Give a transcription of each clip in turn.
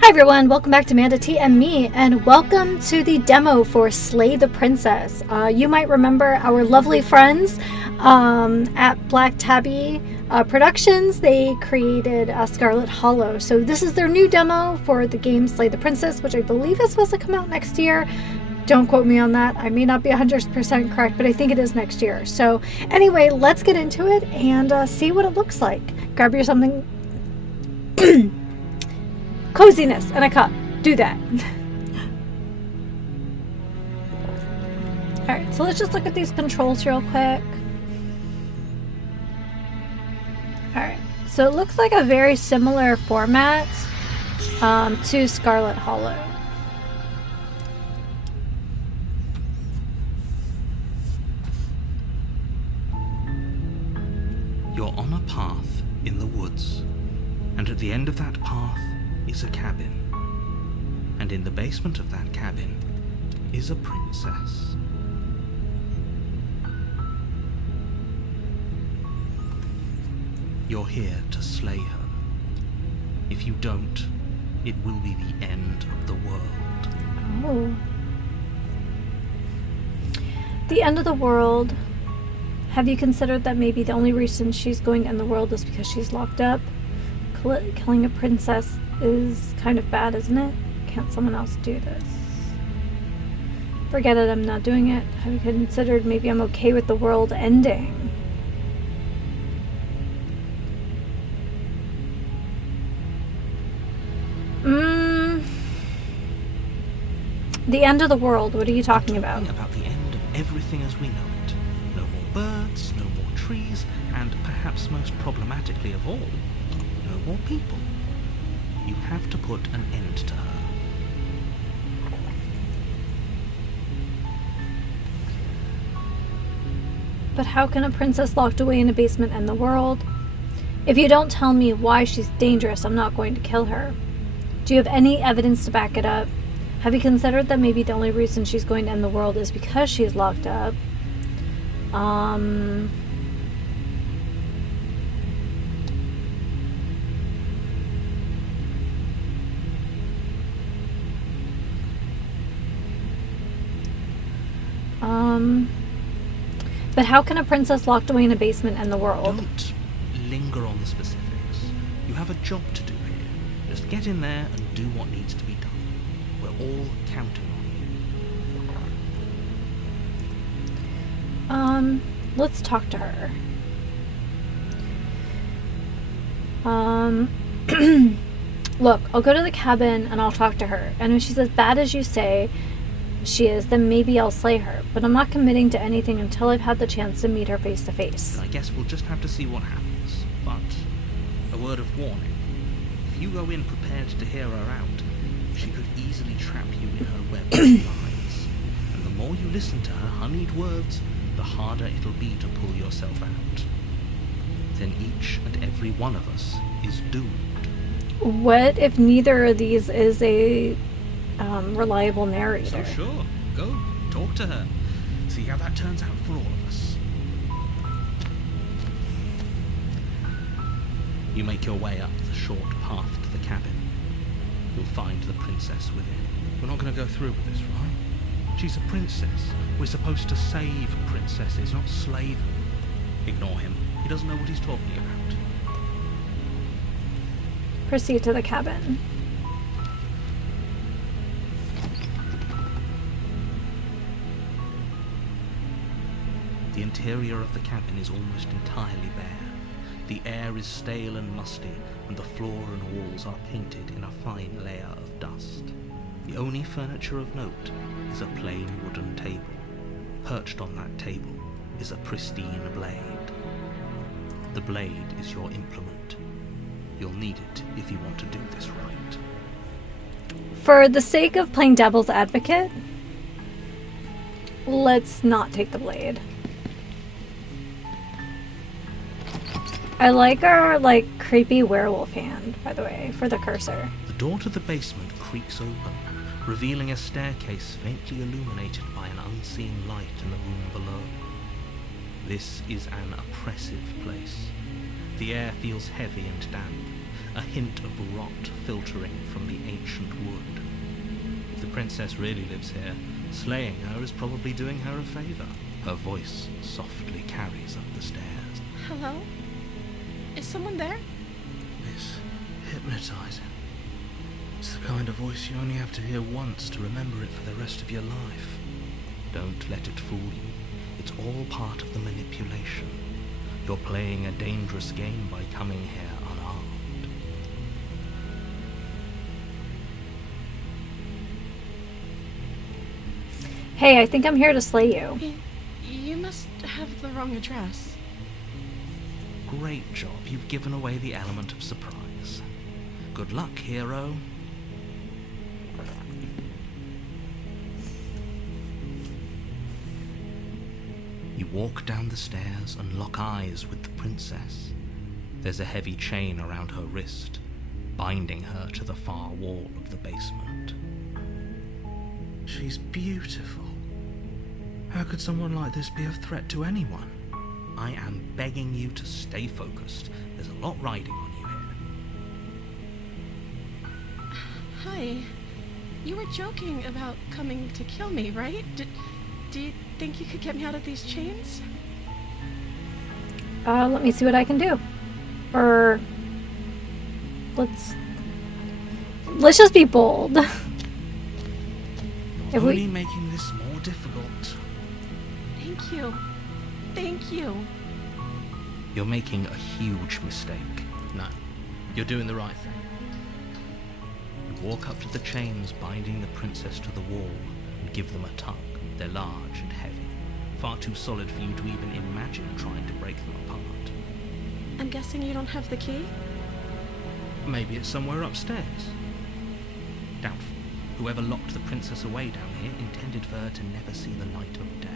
Hi everyone, welcome back to Manda T and me, and welcome to the demo for Slay the Princess. You might remember our lovely friends at Black Tabby Productions. They created Scarlet Hollow. So this is their new demo for the game Slay the Princess, which I believe is supposed to come out next year. Don't quote me on that. I may not be 100% correct, but I think it is next year. So anyway, let's get into it and see what it looks like. Grab your something... coziness and a cup. Do that. Alright, so let's just look at these controls real quick. Alright, so it looks like a very similar format to Scarlet Hollow. You're on a path in the woods, and at the end of that path is a cabin, and in the basement of that cabin is a princess. You're here to slay her. If you don't, it will be the end of the world. Oh. The end of the world. Have you considered that maybe the only reason she's going to end the world is because she's locked up? Killing a princess is kind of bad, isn't it? Can't someone else do this? Forget it, I'm not doing it. Have you considered maybe I'm okay with the world ending? The end of the world, what are you talking about? About the end of everything as we know it. No more birds, no more trees, and perhaps most problematically of all, no more people. You have to put an end to her. But how can a princess locked away in a basement end the world? If you don't tell me why she's dangerous, I'm not going to kill her. Do you have any evidence to back it up? Have you considered that maybe the only reason she's going to end the world is because she's locked up? But how can a princess locked away in a basement end the world? Don't linger on the specifics. You have a job to do here. Just get in there and do what needs to be done. We're all counting on you. Let's talk to her. Look, I'll go to the cabin and I'll talk to her. And if she's as bad as you say she is, then maybe I'll slay her. But I'm not committing to anything until I've had the chance to meet her face to face. I guess we'll just have to see what happens. But a word of warning. If you go in prepared to hear her out, she could easily trap you in her web of lies. And the more you listen to her honeyed words, the harder it'll be to pull yourself out. Then each and every one of us is doomed. What if neither of these is a reliable narrator? So sure, go, talk to her. See how that turns out for all of us. You make your way up the short path to the cabin. You'll find the princess within. We're not going to go through with this, right? She's a princess. We're supposed to save princesses, not slay them. Ignore him. He doesn't know what he's talking about. Proceed to the cabin. The interior of the cabin is almost entirely bare. The air is stale and musty, and the floor and walls are painted in a fine layer of dust. The only furniture of note is a plain wooden table. Perched on that table is a pristine blade. The blade is your implement. You'll need it if you want to do this right. For the sake of playing devil's advocate, let's not take the blade. I like our, creepy werewolf hand, by the way, for the cursor. The door to the basement creaks open, revealing a staircase faintly illuminated by an unseen light in the room below. This is an oppressive place. The air feels heavy and damp. a hint of rot filtering from the ancient wood. If the princess really lives here, slaying her is probably doing her a favour. Her voice softly carries up the stairs. Hello? Is someone there? It's hypnotising. It's the kind of voice you only have to hear once to remember it for the rest of your life. Don't let it fool you. It's all part of the manipulation. You're playing a dangerous game by coming here unarmed. Hey, I think I'm here to slay you. You must have the wrong address. Great job. You've given away the element of surprise. Good luck, hero. You walk down the stairs and lock eyes with the princess. There's a heavy chain around her wrist, binding her to the far wall of the basement. She's beautiful. How could someone like this be a threat to anyone? I am begging you to stay focused. There's a lot riding on you here. Hi. You were joking about coming to kill me, right? Do you think you could get me out of these chains? Let me see what I can do. Or let's just be bold. You're only making this more difficult. Thank you. Thank you. You're making a huge mistake. No, you're doing the right thing. You walk up to the chains binding the princess to the wall and give them a tug. They're large and heavy, far too solid for you to even imagine trying to break them apart. I'm guessing you don't have the key? Maybe it's somewhere upstairs. Doubtful. Whoever locked the princess away down here intended for her to never see the light of day.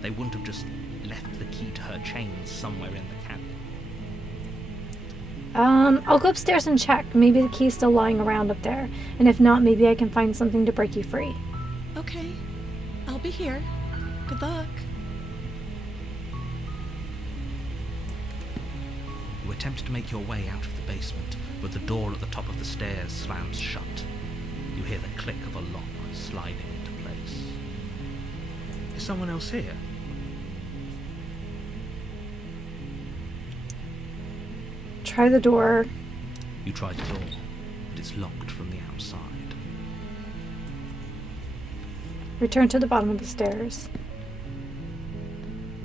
They wouldn't have just left the key to her chains somewhere in the cabin. I'll go upstairs and check. Maybe the key's still lying around up there. And if not, maybe I can find something to break you free. Okay. I'll be here. Good luck. You attempt to make your way out of the basement, but the door at the top of the stairs slams shut. You hear the click of a lock sliding into place. Is someone else here? Try the door. You try the door, but it's locked from the outside. Return to the bottom of the stairs.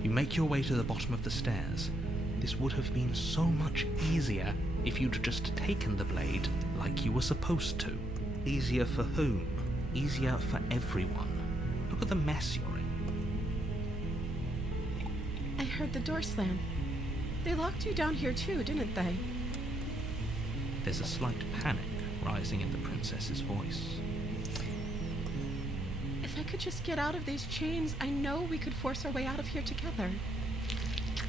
You make your way to the bottom of the stairs. This would have been so much easier if you'd just taken the blade like you were supposed to. Easier for whom? Easier for everyone. Look at the mess you're in. I heard the door slam. They locked you down here too, didn't they? There's a slight panic rising in the princess's voice. If I could just get out of these chains, I know we could force our way out of here together.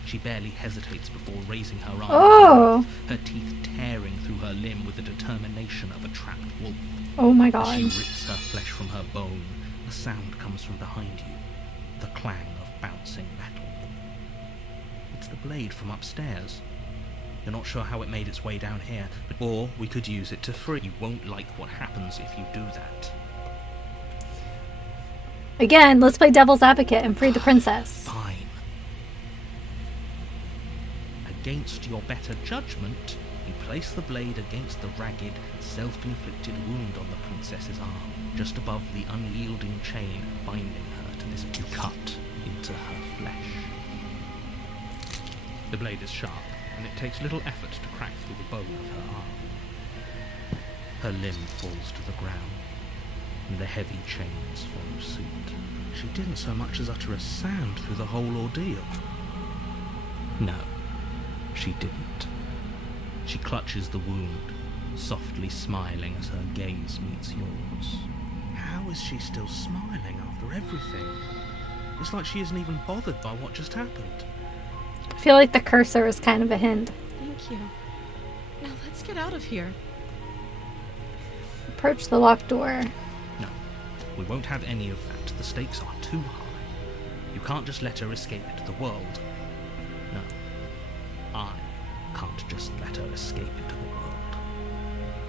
She barely hesitates before raising her arm, Oh! her teeth tearing through her limb with the determination of a trapped wolf. Oh my As god. she rips her flesh from her bone, a sound comes from behind you, the clang of bouncing metal. It's the blade from upstairs. You're not sure how it made its way down here, or we could use it to free. You won't like what happens if you do that. Again, let's play devil's advocate and free the princess. Fine. Against your better judgment, you place the blade against the ragged, self-inflicted wound on the princess's arm, just above the unyielding chain binding her to this. You cut into her flesh. The blade is sharp, and it takes little effort to crack through the bone of her arm. Her limb falls to the ground, and the heavy chains follow suit. She didn't so much as utter a sound through the whole ordeal. No, she didn't. She clutches the wound, softly smiling as her gaze meets yours. How is she still smiling after everything? It's like she isn't even bothered by what just happened. I feel like the cursor is kind of a hint. Thank you. Now let's get out of here. Approach the locked door. No, we won't have any of that. The stakes are too high. You can't just let her escape into the world. No, I can't just let her escape into the world.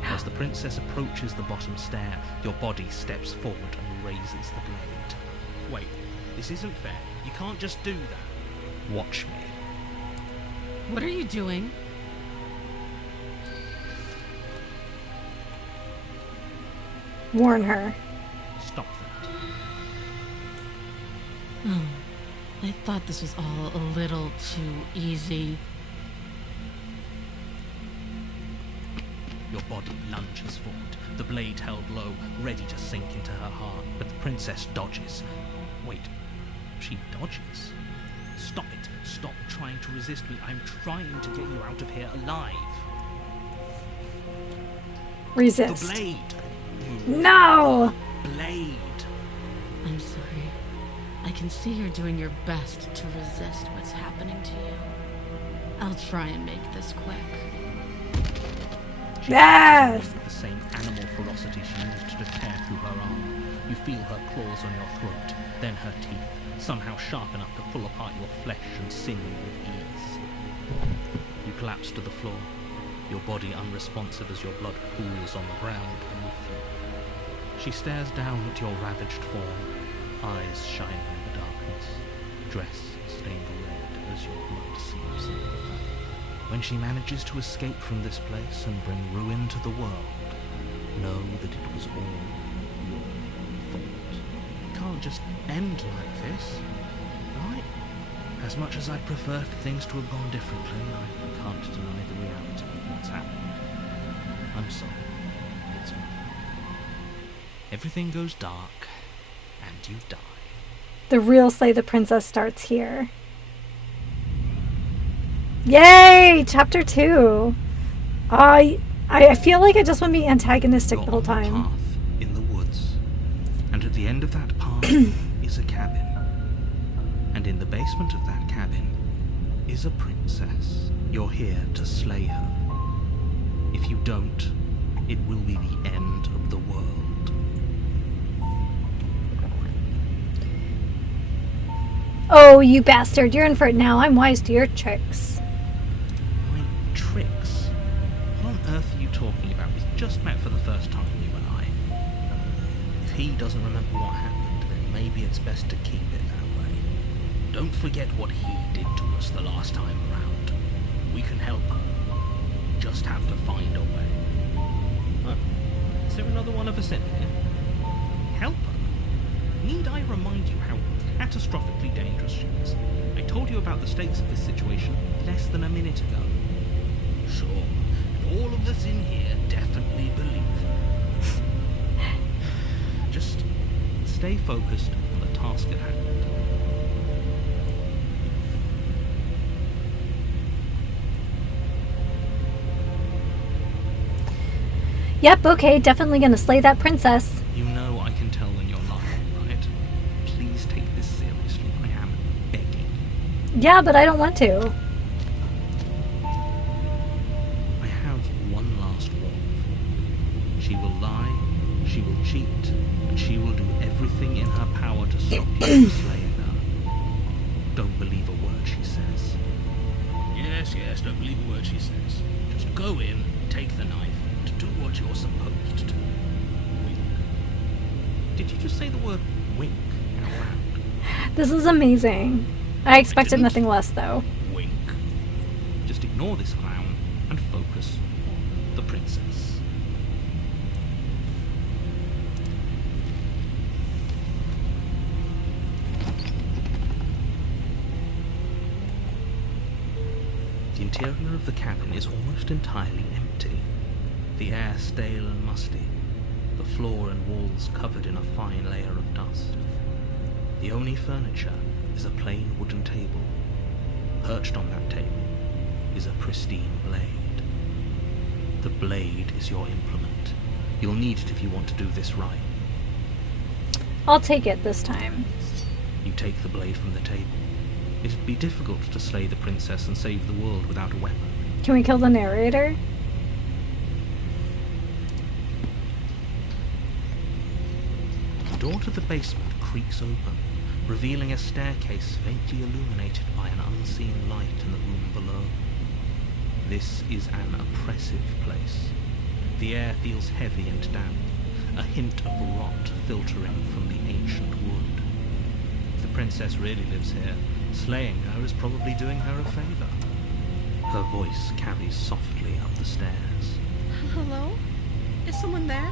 As the princess approaches the bottom stair, your body steps forward and raises the blade. Wait, this isn't fair. You can't just do that. Watch me. What are you doing? Warn her. Stop that. Oh, I thought this was all a little too easy. Your body lunges forward, the blade held low, ready to sink into her heart, but the princess dodges. Wait, she dodges? Stop it. Stop trying to resist me. I'm trying to get you out of here alive. Resist. The blade. No! Blade. I'm sorry. I can see you're doing your best to resist what's happening to you. I'll try and make this quick. She Yes! with the same animal ferocity she used to tear through her arm. You feel her claws on your throat, then her teeth, somehow sharp enough to pull apart your flesh and sinew with ease. You collapse to the floor, your body unresponsive as your blood pools on the ground beneath you. She stares down at your ravaged form, eyes shining in the darkness, dress stained red as your blood seeps into the fabric. When she manages to escape from this place and bring ruin to the world, know that it was all your fault. It can't just end like this, right? As much as I'd prefer for things to have gone differently, I can't deny the reality of what's happened. I'm sorry. It's over. Everything goes dark, and you die. The real Slay the Princess starts here. Yay! Chapter 2. I feel like I just want to be antagonistic You're the whole on time. a path in the woods, and at the end of that path is a cabin. And in the basement of that cabin is a princess. You're here to slay her. If you don't, it will be the end of the world. Oh, you bastard. You're in for it now. I'm wise to your tricks. My tricks? What on earth are you talking about? We've just met for the first time, you and I. If he doesn't remember what happened, then maybe it's best to keep it that way. Don't forget what he did to us the last time around. We can help her. We just have to find a way. Oh, is there another one of us in here? Help her? Need I remind you how catastrophically dangerous she is? I told you about the stakes of this situation less than a minute ago. Sure, and all of us in here definitely believe her. Just stay focused on the task at hand. Yep, okay, definitely gonna slay that princess. You know I can tell when you're lying, right? Please take this seriously. I am begging. Yeah, but I don't want to. I have one last warning for you. She will lie, she will cheat, and she will do everything in her power to stop you from slaying her. Don't believe a word she says. Yes, don't believe a word she says. Just go in, take the knife, and do what you're supposed to. Wink. Did you just say the word wink out loud? This is amazing. I expected nothing less, though. Wink. Just ignore this clown and focus on the princess. The interior of the cabin is almost entirely empty. The air stale and musty, the floor and walls covered in a fine layer of dust. The only furniture is a plain wooden table. Perched on that table is a pristine blade. The blade is your implement. You'll need it if you want to do this right. I'll take it this time. You take the blade from the table. It'd be difficult to slay the princess and save the world without a weapon. Can we kill the narrator? The door to the basement creaks open, revealing a staircase faintly illuminated by an unseen light in the room below. This is an oppressive place. The air feels heavy and damp, a hint of rot filtering from the ancient wood. If the princess really lives here, slaying her is probably doing her a favor. Her voice carries softly up the stairs. Hello? Is someone there?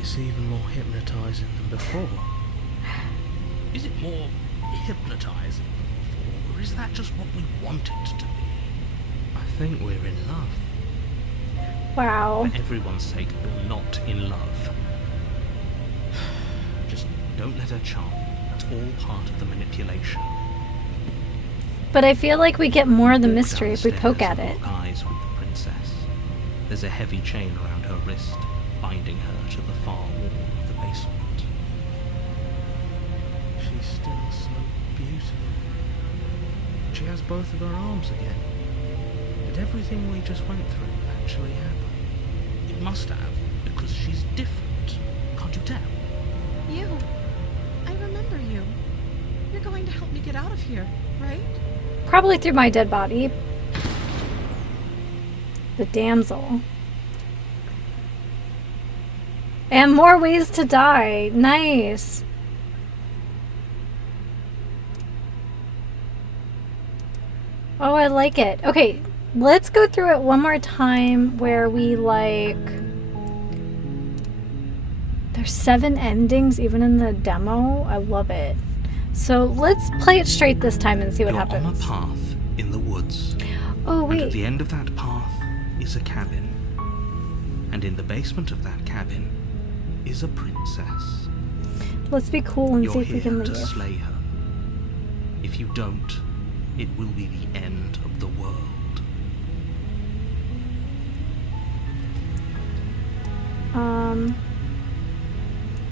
It's even more hypnotizing than before. Is it more hypnotizing than before, or is that just what we want it to be? I think we're in love. Wow. For everyone's sake, you're not in love. Just don't let her charm you. It's all part of the manipulation. But I feel like we get more of the Walk mystery down if we the poke stairs at and it. lock eyes with the princess. There's a heavy chain around her wrist, binding her to the far wall of the basement. She's still so beautiful. She has both of her arms again. Did everything we just went through actually happen? It must have, because she's different. Can't you tell? You. I remember you. You're going to help me get out of here, right? Probably through my dead body. The damsel. And more ways to die. Nice. Oh, I like it. Okay, let's go through it one more time where we like... There's 7 endings even in the demo. I love it. So let's play it straight this time and see what You're happens. on a path in the woods. Oh, And at wait. the end of that path is a cabin. And in the basement of that cabin is a princess. Let's be cool and see You're if we can here to leave. slay her. If you don't, it will be the end of the world.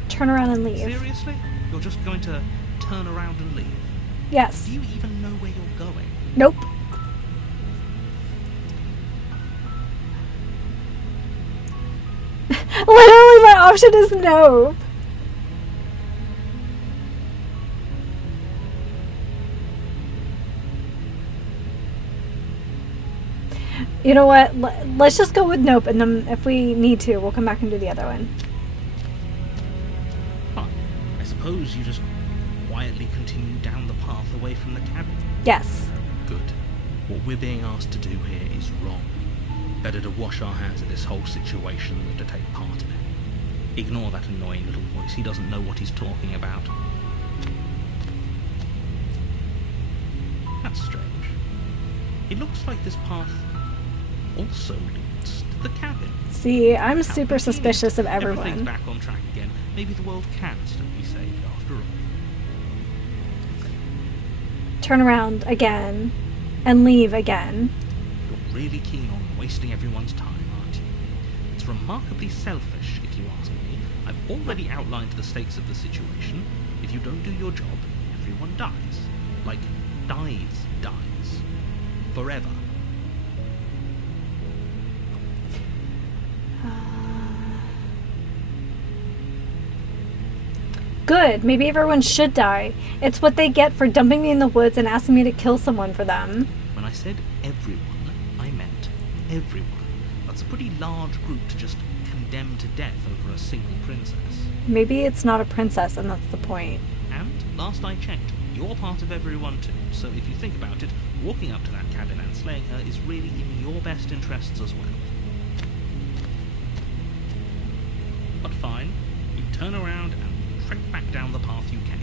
Turn around and leave. Seriously? You're just going to turn around and leave? Yes. Do you even know where you're going? Nope. Literally, my option is no. You know what? Let's just go with nope, and then if we need to, we'll come back and do the other one. Fine. I suppose you just quietly continue down the path away from the cabin. Yes. Good. What we're being asked to do here is wrong. Better to wash our hands of this whole situation than to take part in it. Ignore that annoying little voice. He doesn't know what he's talking about. That's strange. It looks like this path also leads to the cabin. See, I'm How super convenient. suspicious of Everything's everyone. back on track again. Maybe the world can still be saved after all. Turn around again and leave again. You're really keen on wasting everyone's time, aren't you? It's remarkably selfish, if you ask me. I've already outlined the stakes of the situation. If you don't do your job, everyone dies. Like, dies. Forever. Good. Maybe everyone should die. It's what they get for dumping me in the woods and asking me to kill someone for them. When I said everyone, I meant everyone. That's a pretty large group to just condemn to death over a single princess. Maybe it's not a princess, and that's the point. And, last I checked, you're part of everyone too. So if you think about it, walking up to that cabin and slaying her is really in your best interests as well. But fine, you turn around and trek back down the path you came.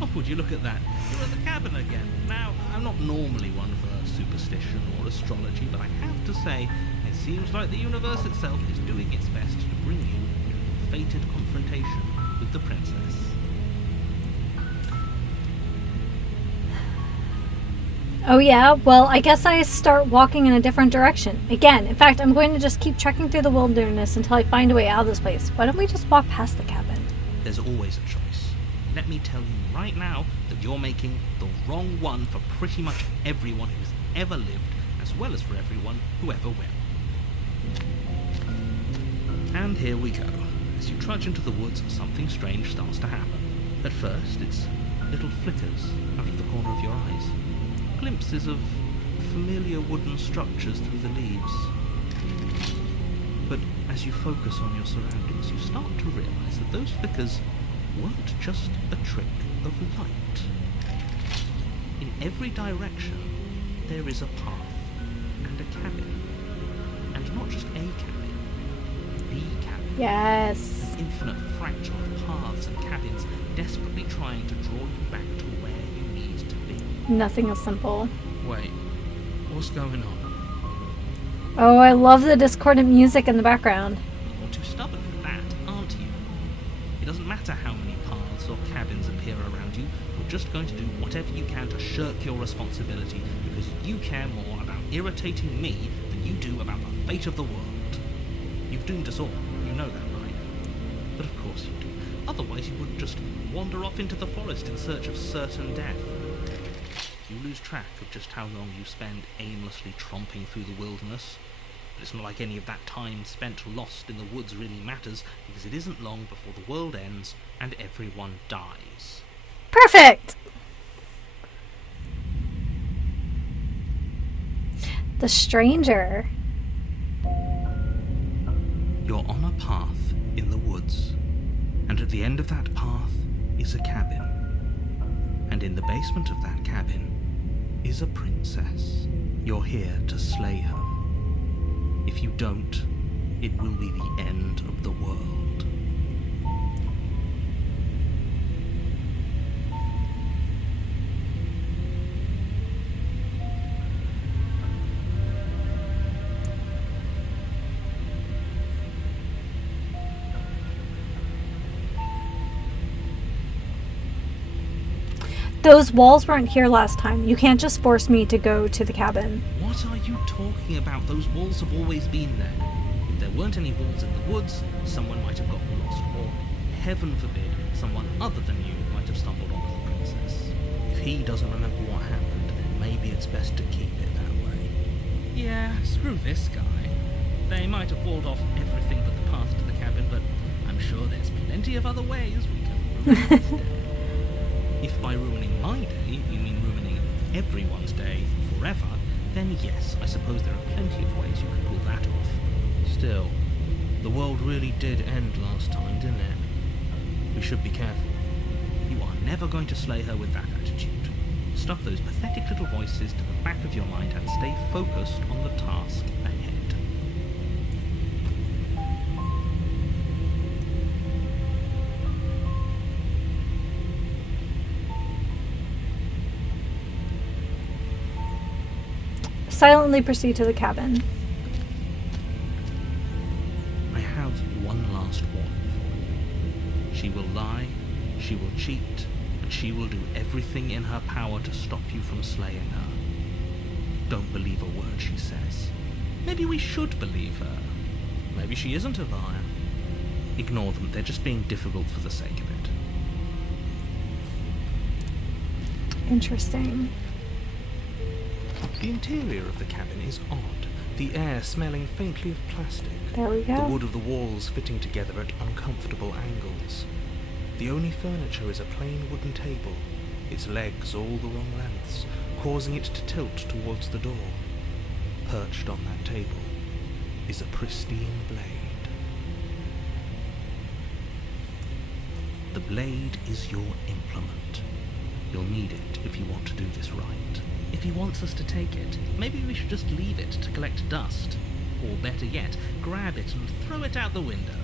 Oh, would you look at that? You're at the cabin again. Now, I'm not normally one for superstition or astrology, but I have to say, it seems like the universe itself is doing its best to bring you to your fated confrontation with the princess. Oh yeah? Well, I guess I start walking in a different direction. Again, in fact, I'm going to just keep trekking through the wilderness until I find a way out of this place. Why don't we just walk past the cabin? There's always a choice. Let me tell you right now that you're making the wrong one for pretty much everyone who's ever lived, as well as for everyone who ever will. And here we go. As you trudge into the woods, something strange starts to happen. At first, it's little flickers out of the corner of your eyes. Glimpses of familiar wooden structures through the leaves. But as you focus on your surroundings, you start to realize that those flickers weren't just a trick of light. In every direction, there is a path and a cabin. And not just a cabin, the cabin. Yes. An infinite fractal of paths and cabins desperately trying to draw you back to where you need to be. Nothing is simple. Wait, what's going on? Oh, I love the discordant music in the background. You're too stubborn for that, aren't you? It doesn't matter how many paths or cabins appear around you, you're just going to do whatever you can to shirk your responsibility because you care more about irritating me than you do about the fate of the world. You've doomed us all, you know that, right? But of course you do. Otherwise you wouldn't just wander off into the forest in search of certain death. You lose track of just how long you spend aimlessly tromping through the wilderness. But it's not like any of that time spent lost in the woods really matters, because it isn't long before the world ends and everyone dies. Perfect! The stranger. You're on a path in the woods, and at the end of that path is a cabin. And in the basement of that cabin is a princess. You're here to slay her. If you don't, it will be the end of the world. Those walls weren't here last time. You can't just force me to go to the cabin. What are you talking about? Those walls have always been there. If there weren't any walls in the woods, someone might have gotten lost, or, heaven forbid, someone other than you might have stumbled onto the princess. If he doesn't remember what happened, then maybe it's best to keep it that way. Yeah, screw this guy. They might have walled off everything but the path to the cabin, but I'm sure there's plenty of other ways we can ruin this day. If by ruining my day you mean ruining everyone's day forever, then yes, I suppose there are plenty of ways you could pull that off. Still, the world really did end last time, didn't it? We should be careful. You are never going to slay her with that attitude. Stuff those pathetic little voices to the back of your mind and stay focused on the task ahead. Silently proceed to the cabin. I have one last warning for you. She will lie, she will cheat, and she will do everything in her power to stop you from slaying her. Don't believe a word she says. Maybe we should believe her. Maybe she isn't a liar. Ignore them, they're just being difficult for the sake of it. Interesting. The interior of the cabin is odd, the air smelling faintly of plastic. There we go. The wood of the walls fitting together at uncomfortable angles. The only furniture is a plain wooden table, its legs all the wrong lengths, causing it to tilt towards the door. Perched on that table is a pristine blade. The blade is your implement. You'll need it if you want to do this right. If he wants us to take it, maybe we should just leave it to collect dust. Or better yet, grab it and throw it out the window.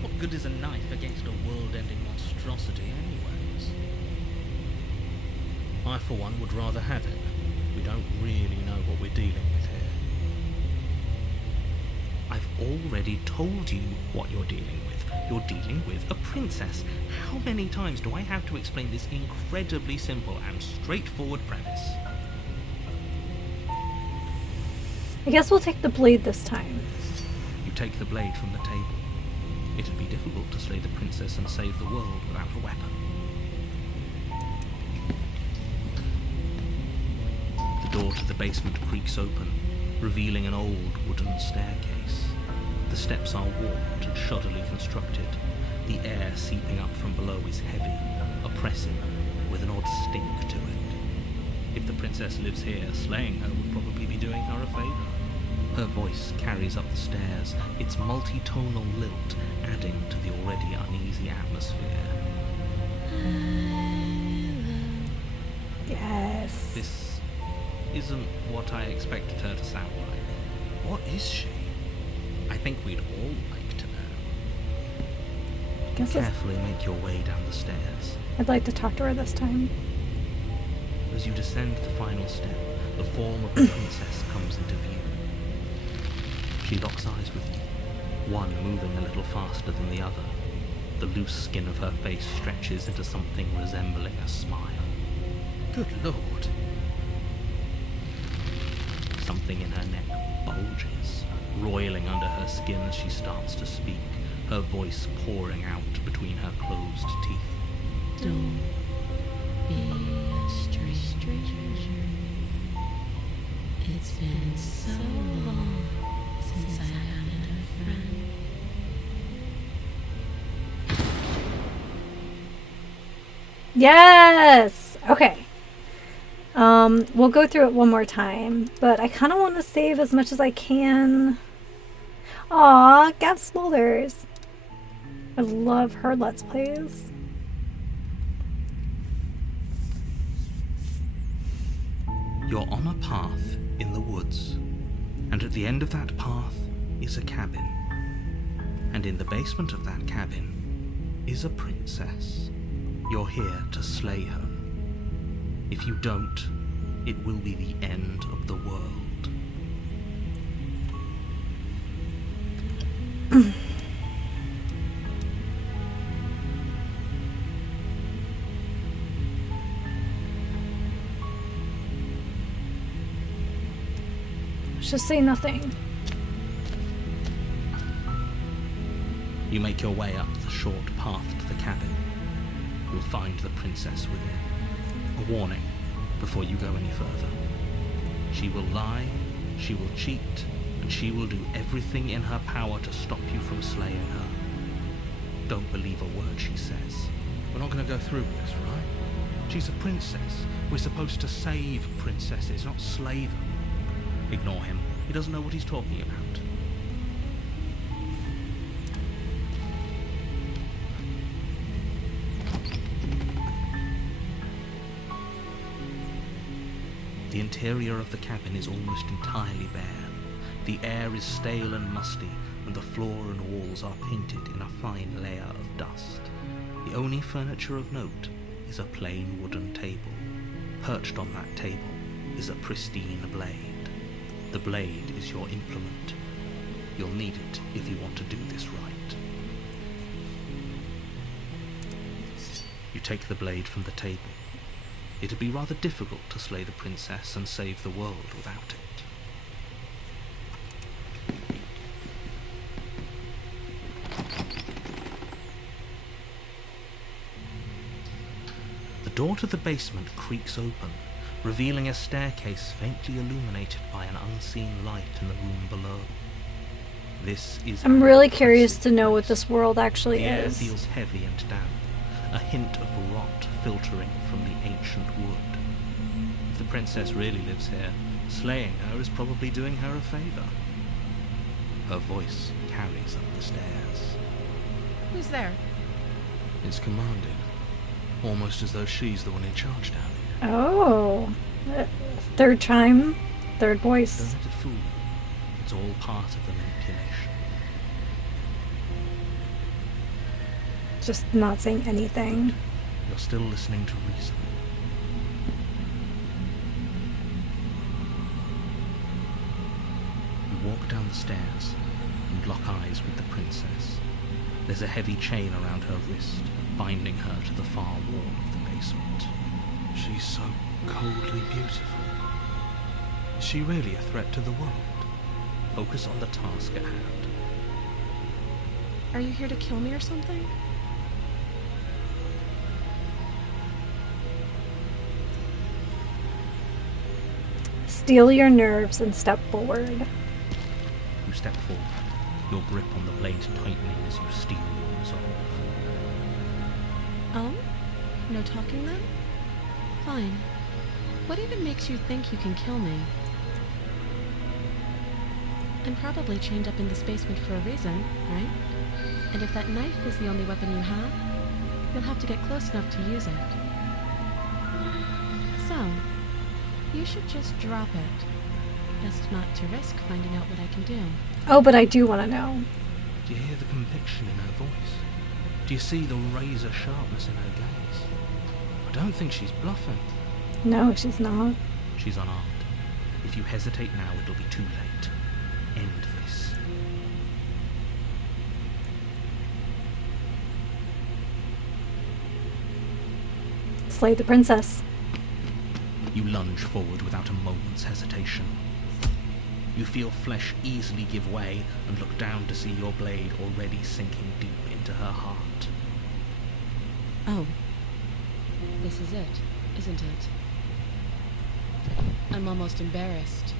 What good is a knife against a world-ending monstrosity anyways? I, for one, would rather have it. We don't really know what we're dealing with here. I've already told you what you're dealing with. You're dealing with a princess. How many times do I have to explain this incredibly simple and straightforward premise? I guess we'll take the blade this time. You take the blade from the table. It'd be difficult to slay the princess and save the world without a weapon. The door to the basement creaks open, revealing an old wooden staircase. The steps are warped and shoddily constructed. The air seeping up from below is heavy, oppressive, with an odd stink to it. If the princess lives here, slaying her would probably be doing her a favor. Her voice carries up the stairs, its multi-tonal lilt adding to the already uneasy atmosphere. Yes. This isn't what I expected her to sound like. What is she? I think we'd all like to know. Carefully make your way down the stairs. I'd like to talk to her this time. As you descend the final step, the form of the princess comes into view. She locks eyes with you, one moving a little faster than the other. The loose skin of her face stretches into something resembling a smile. Good Lord. Something in her neck bulges, roiling under her skin as she starts to speak, her voice pouring out between her closed teeth. Don't be a stranger. It's been so long since I had a friend. Yes! Okay. We'll go through it one more time, but I kind of want to save as much as I can. Aw, Gav Smolders. I love her Let's Plays. You're on a path in the woods, and at the end of that path is a cabin. And in the basement of that cabin is a princess. You're here to slay her. If you don't, it will be the end of the world. Just say nothing. You make your way up the short path to the cabin. You'll find the princess within. A warning before you go any further. She will lie, she will cheat, and she will do everything in her power to stop you from slaying her. Don't believe a word she says. We're not going to go through with this, right? She's a princess. We're supposed to save princesses, not slay them. Ignore him. He doesn't know what he's talking about. The interior of the cabin is almost entirely bare. The air is stale and musty, and the floor and walls are painted in a fine layer of dust. The only furniture of note is a plain wooden table. Perched on that table is a pristine blade. The blade is your implement. You'll need it if you want to do this right. You take the blade from the table. It'd be rather difficult to slay the princess and save the world without it. The door to the basement creaks open, revealing a staircase faintly illuminated by an unseen light in the room below. This is I'm really curious to know what this world actually the air is. feels heavy and damp, a hint of rot filtering from the ancient wood. If the princess really lives here, slaying her is probably doing her a favor. Her voice carries up the stairs. Who's there? It's commanding, almost as though she's the one in charge down here. Oh. Third chime, third Don't voice. let it fool you. It's all part of the manipulation. Just not saying anything. You're still listening to reason. You walk down the stairs and lock eyes with the princess. There's a heavy chain around her wrist, binding her to the far wall of the basement. She's so coldly beautiful. Is she really a threat to the world? Focus on the task at hand. Are you here to kill me or something? Steel your nerves and step forward. You step forward, your grip on the blade tightening as you steel your resolve. Oh? No talking then? Fine. What even makes you think you can kill me? I'm probably chained up in this basement for a reason, right? And if that knife is the only weapon you have, you'll have to get close enough to use it. So, you should just drop it. Best not to risk finding out what I can do. Oh, but I do want to know. Do you hear the conviction in her voice? Do you see the razor sharpness in her gaze? I don't think she's bluffing. No, she's not. She's unarmed. If you hesitate now, it'll be too late. End this. Slay the princess. You lunge forward without a moment's hesitation. You feel flesh easily give way and look down to see your blade already sinking deep into her heart. Oh. This is it, isn't it? I'm almost embarrassed.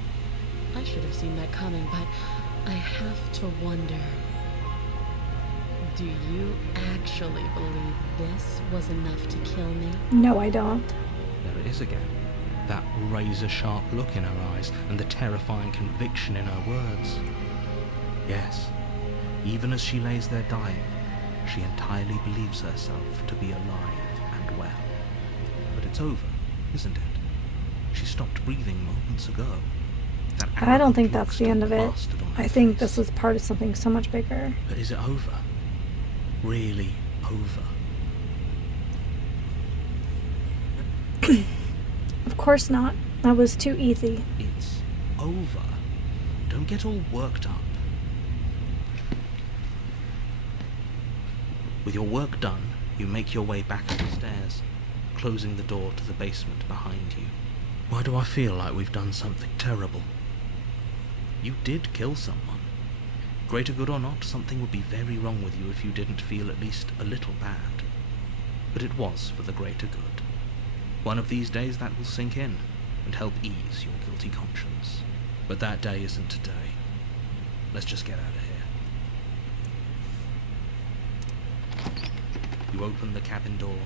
I should have seen that coming, but I have to wonder. Do you actually believe this was enough to kill me? No, I don't. There it is again. That razor-sharp look in her eyes and the terrifying conviction in her words. Yes, even as she lays there dying, she entirely believes herself to be alive and well. But it's over, isn't it? She stopped breathing moments ago. I don't think that's the end of it. I think this was part of something so much bigger. But is it over? Really over? Of course not. That was too easy. It's over. Don't get all worked up. With your work done, you make your way back up the stairs, closing the door to the basement behind you. Why do I feel like we've done something terrible? You did kill someone. Greater good or not, something would be very wrong with you if you didn't feel at least a little bad. But it was for the greater good. One of these days that will sink in and help ease your guilty conscience. But that day isn't today. Let's just get out of here. You open the cabin door,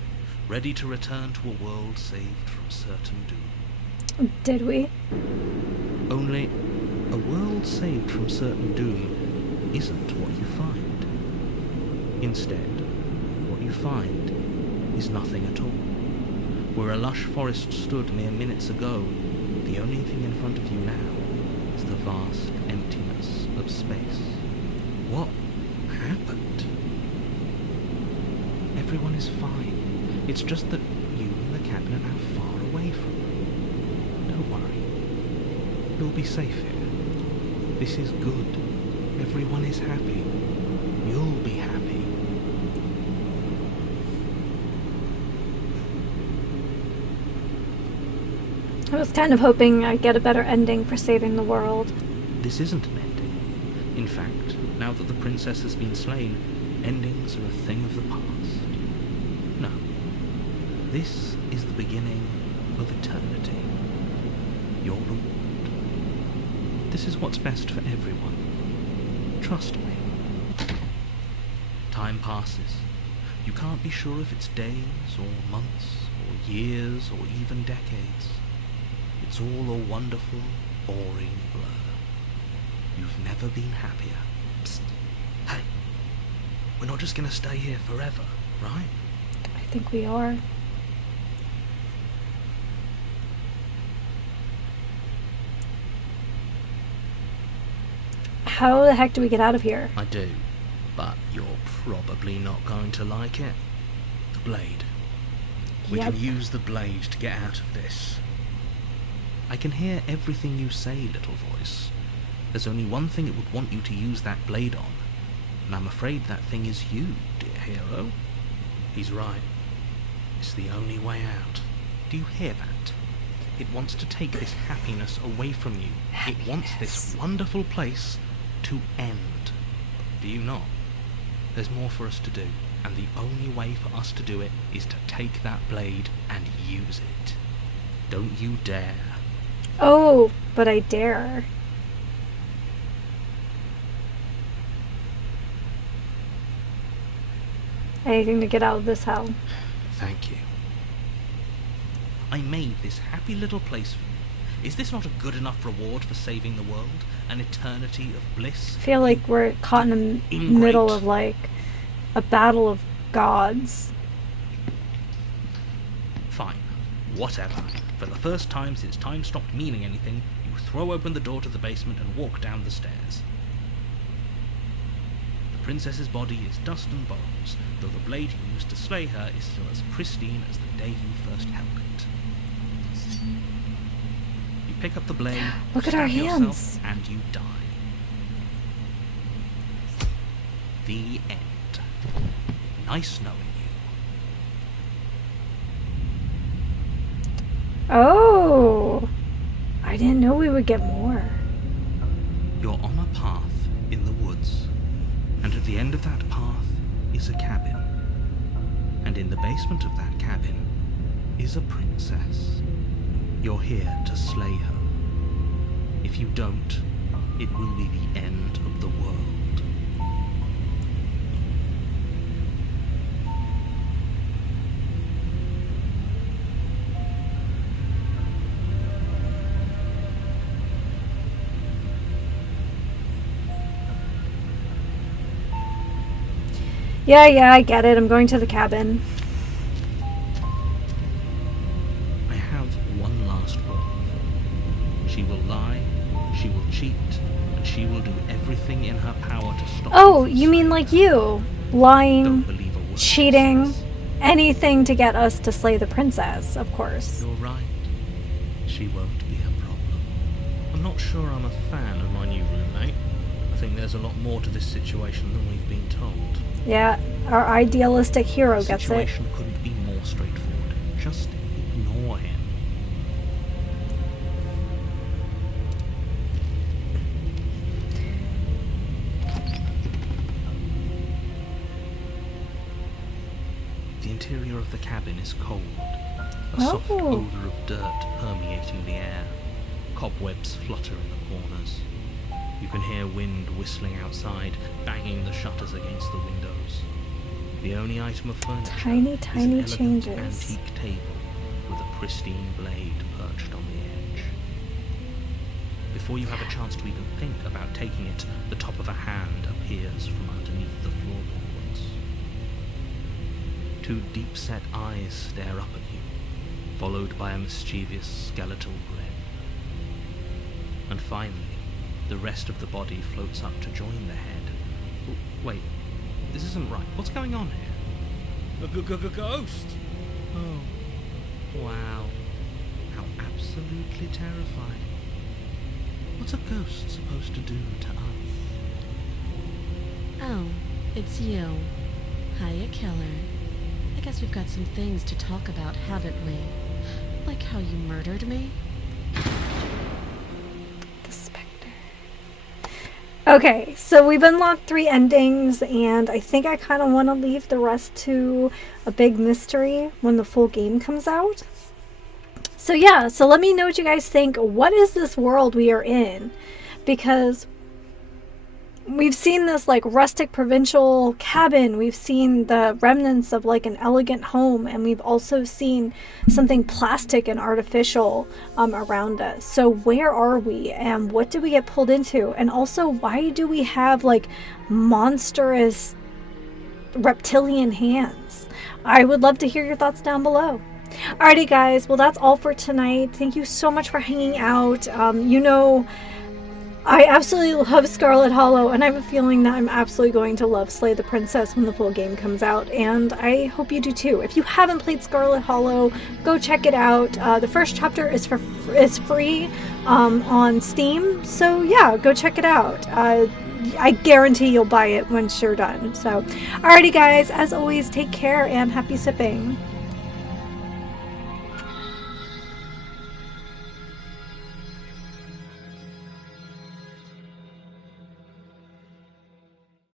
ready to return to a world saved from certain doom. Did we? Only, a world saved from certain doom isn't what you find. Instead, what you find is nothing at all. Where a lush forest stood mere minutes ago, the only thing in front of you now is the vast emptiness of space. What happened? Everyone is fine. It's just that you and the cabin are now far away from them. Don't worry. You'll be safe here. This is good. Everyone is happy. You'll be happy. I was kind of hoping I'd get a better ending for saving the world. This isn't an ending. In fact, now that the princess has been slain, endings are a thing of the past. No. This is the beginning of eternity. Your reward. This is what's best for everyone. Trust me. Time passes. You can't be sure if it's days, or months, or years, or even decades. It's all a wonderful, boring blur. You've never been happier. Psst. Hey, we're not just gonna stay here forever, right? I think we are. How the heck do we get out of here? I do, but you're probably not going to like it. The blade. We Yep. can use the blade to get out of this. I can hear everything you say, little voice. There's only one thing it would want you to use that blade on, and I'm afraid that thing is you, dear hero. He's right. It's the only way out. Do you hear that? It wants to take this happiness away from you. It wants this wonderful place to end. Do you not? There's more for us to do, and the only way for us to do it is to take that blade and use it. Don't you dare. Oh, but I dare. Anything to get out of this hell. Thank you. I made this happy little place for you. Is this not a good enough reward for saving the world? An eternity of bliss? I feel like we're caught in the middle of, like, a battle of gods. Fine. Whatever. For the first time since time stopped meaning anything, you throw open the door to the basement and walk down the stairs. The princess's body is dust and bones, though the blade you used to slay her is still as pristine as the day you first held it. You pick up the blade, look at our hands, and you die. The end. Nice knowing you. Oh, I didn't know we would get more. You're on a path in the woods, and at the end of that path is a cabin. And in the basement of that cabin is a princess. You're here to slay her. If you don't, it will be the end of the world. Yeah, I get it. I'm going to the cabin. I have one last warning. She will lie, she will cheat, and she will do everything in her power to stop you mean like you? Lying, cheating, anything to get us to slay the princess, of course. You're right. She won't be a problem. I'm not sure I'm a fan of my new roommate. I think there's a lot more to this situation than we've been told. Yeah, our idealistic hero The gets it. situation couldn't be more straightforward. Just ignore him. The interior of the cabin is cold. A soft odour of dirt permeating the air. Cobwebs flutter in the corners. You can hear wind whistling outside, banging the shutters against the windows. The only item of furniture Tiny is an elegant changes. antique table with a pristine blade perched on the edge. Before you have a chance to even think about taking it, the top of a hand appears from underneath the floorboards. Two deep-set eyes stare up at you, followed by a mischievous skeletal grin. And finally, the rest of the body floats up to join the head. Oh, wait, this isn't right. What's going on here? A ghost! Oh, wow. How absolutely terrifying. What's a ghost supposed to do to us? Oh, it's you. Hiya, killer. I guess we've got some things to talk about, haven't we? Like how you murdered me? Okay, so we've unlocked 3 endings, and I think I kind of want to leave the rest to a big mystery when the full game comes out. So yeah, so let me know what you guys think. What is this world we are in? Because we've seen this like rustic provincial cabin, we've seen the remnants of like an elegant home, and we've also seen something plastic and artificial around us. So where are we, and what did we get pulled into? And also, why do we have like monstrous reptilian hands? I would love to hear your thoughts down below. Alrighty guys, well that's all for tonight. Thank you so much for hanging out. You know, I absolutely love Scarlet Hollow, and I have a feeling that I'm absolutely going to love Slay the Princess when the full game comes out, and I hope you do too. If you haven't played Scarlet Hollow, go check it out. The first chapter is free on Steam, so yeah, go check it out. I guarantee you'll buy it once you're done. So, alrighty guys, as always, take care and happy sipping.